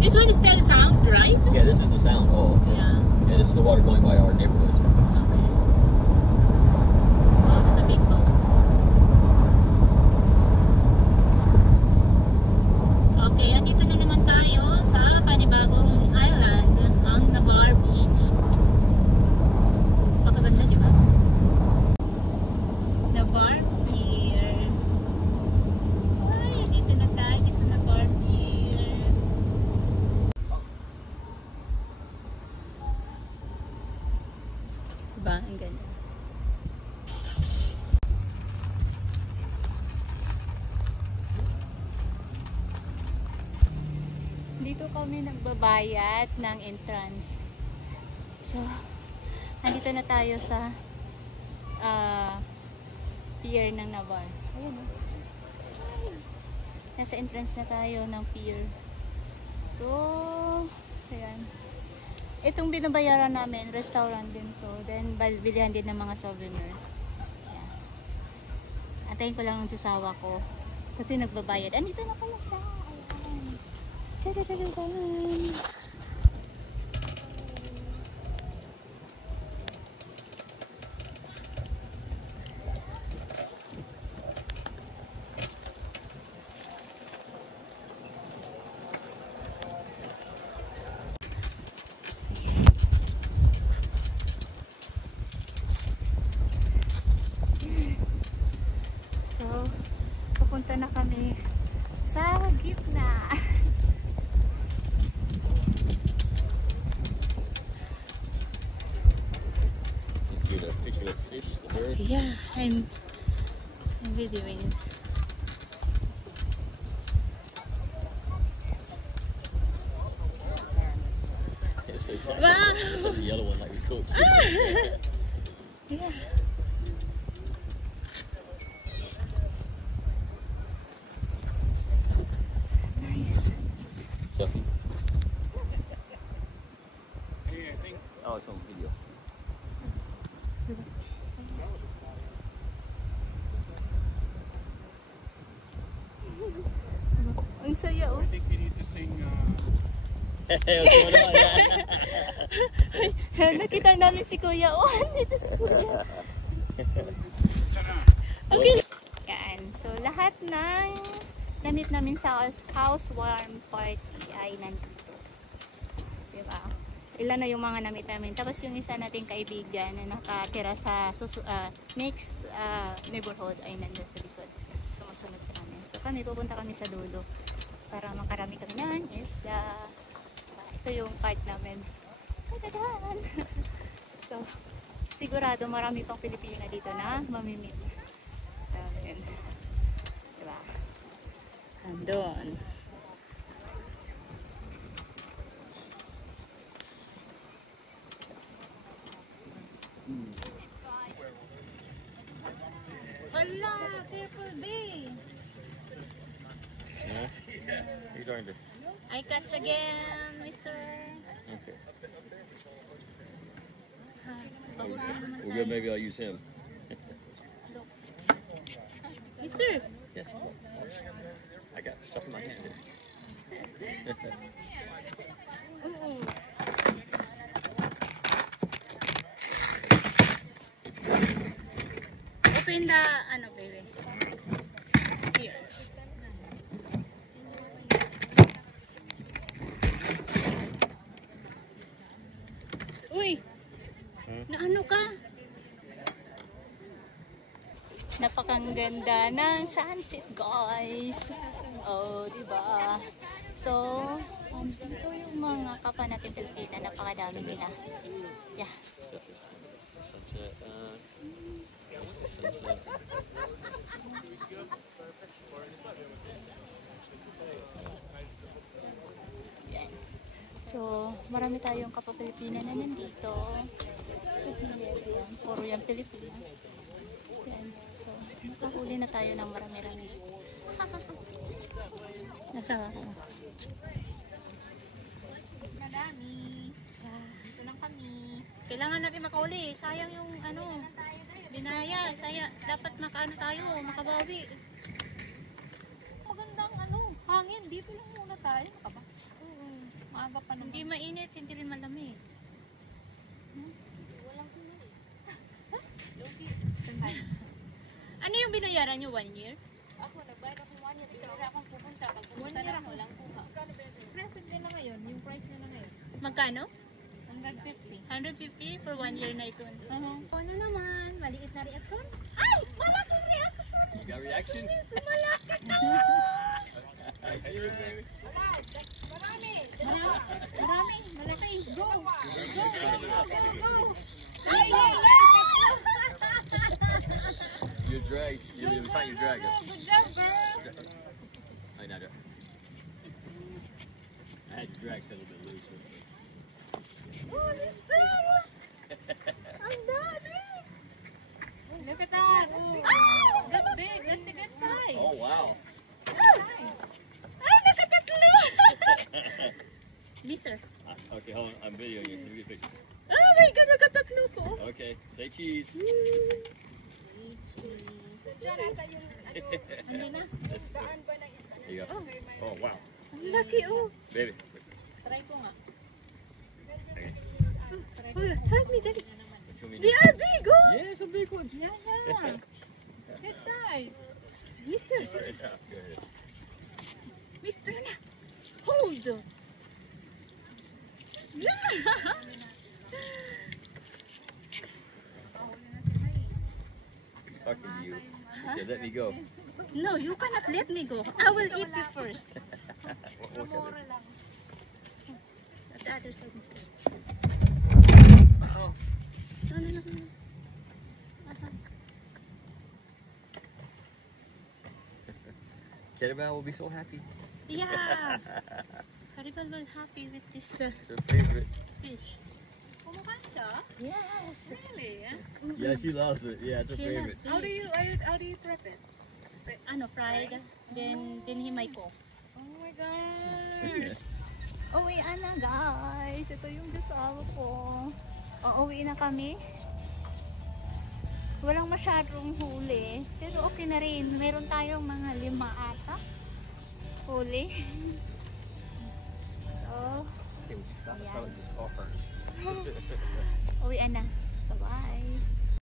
This one is still sound, right? Yeah, this is the sound. Oh, yeah. Yeah, this is the water going by our neighborhood. Okay. Oh, this is a big boat. Okay, andito na naman tayo sa panibagong island, ang Navarre Beach. Pakaganda, di ba? Navarre Pier. Ay, andito na tayo sa Navarre Pier. Diba? Ang ganda. Dito kami nagbabayad ng entrance. So, andito na tayo sa pier ng Navarre. Ayun o. Nasa entrance na tayo ng pier. So, ayan. Itong binabayaran namin, restaurant din to. Then, bilihan din ng mga souvenir. Ayan. Antayin ko lang ang sasawa ko. Kasi nagbabayad. Andito na pala siya. Ayan. So, pupunta na kami sa gitna. Yeah, I'm videoing. Wow! The yellow one like your coat. Yeah. Nice. Selfie. Hey, I think. Oh, it's on video. Ang saya oh. I think you need to sing. Nakita namin si Kuya oh. Dito si Kuya. Sana. Okay. Yan. So lahat ng damit namin sa housewarming party ay nandito. Diba? Ilan na yung mga namit namin. Tapos yung isa nating kaibigan na nakatira sa next neighborhood ay nandun sa likod. Sumusunod sa amin. So kami, pupunta kami sa dulo para makarami kami ng isda. Ito yung part namin. Tadaan! So, sigurado marami pang Pilipina dito na mamimit. Ayan. Diba? Andun. Hala! Careful, babe! Huh? What are you talking to? I catch again, mister. Okay. Bawal naman Well, good. Maybe I'll use him. Look. Mister! Yes. I got stuff in my hand. Oo. Open the, ano, baby. Here. Uy! Na ano ka? Napakang ganda ng sunset, guys. Oh, diba? So, dito yung mga kapwa natin Pilipina, napakadami nila. Yeah. Sunset. Sunset. Yan. So, marami tayong kapwa Pilipina na nandito. Puro yan Pilipina. Yan. So, nakahuli na tayo ng marami-rami. Nasawa ko. Madami. Dito lang kami. Kailangan natin makauli. Sayang yung ano, binaya. Dapat makaano tayo, makabawi. Magandang ano, hangin. Dito lang muna tayo. Makaba. Maaga pa naman. Hindi mainit, hindi rin malamig. Walang kulay. Ano yung binayaran nyo? 1 year? Ako, nagbayad ako 1 year. Hindi wala akong pupunta. Pag pumunta na ako, lang kuha. Present nila ngayon. Yung price nila ngayon. Magkano? 150. 150 for 1 year na ito. Ano naman? Maliit na reaction? Ay! Malaking reaction! You got reaction? Malaki na! Marami! Malaki! Go! Go! Ay! You drag. It's not your drag. Good job, girl! I know. I had to drag a little bit loose. Oh, ang dami! Look at that! Oh, that's big. That's a good size. Oh wow. Ay, nakatatlo! Mister. Okay, hold on. I'm videoing you. Let me get a picture. Oh my God, nakatatlo ko. Okay, say cheese. Hindi na. There you go. Oh wow. Ang laki, oh. Baby. Try ko nga. Okay. Oh, help me, daddy. What you want me to They do? are big, oh. Yeah, some big ones. Yeah. Good size. Mister, Yeah, good. Mister na. Hold. Talking to you. You said, let me go. No, you cannot let me go. I will eat you first. What can I Mura lang. At the other side, mister. do? Oh. No. Carabao will be so happy. Yeah. Caribal will happy with this Her favorite. fish. Kumakain siya? Yes. Really? Yeah, she loves it. Yeah, it's her She favorite. loves How do fish. you prep it? Ano, fried. Then himay ko. Oh my god. Uwi na guys. Ito yung asawa ko. Uuwi na kami. Walang masyadong huli. Pero okay na rin. Meron tayong mga 5 ata. Huli. So, Okay, would you stop? Yeah. That's how it's called first. uwi na. Bye-bye.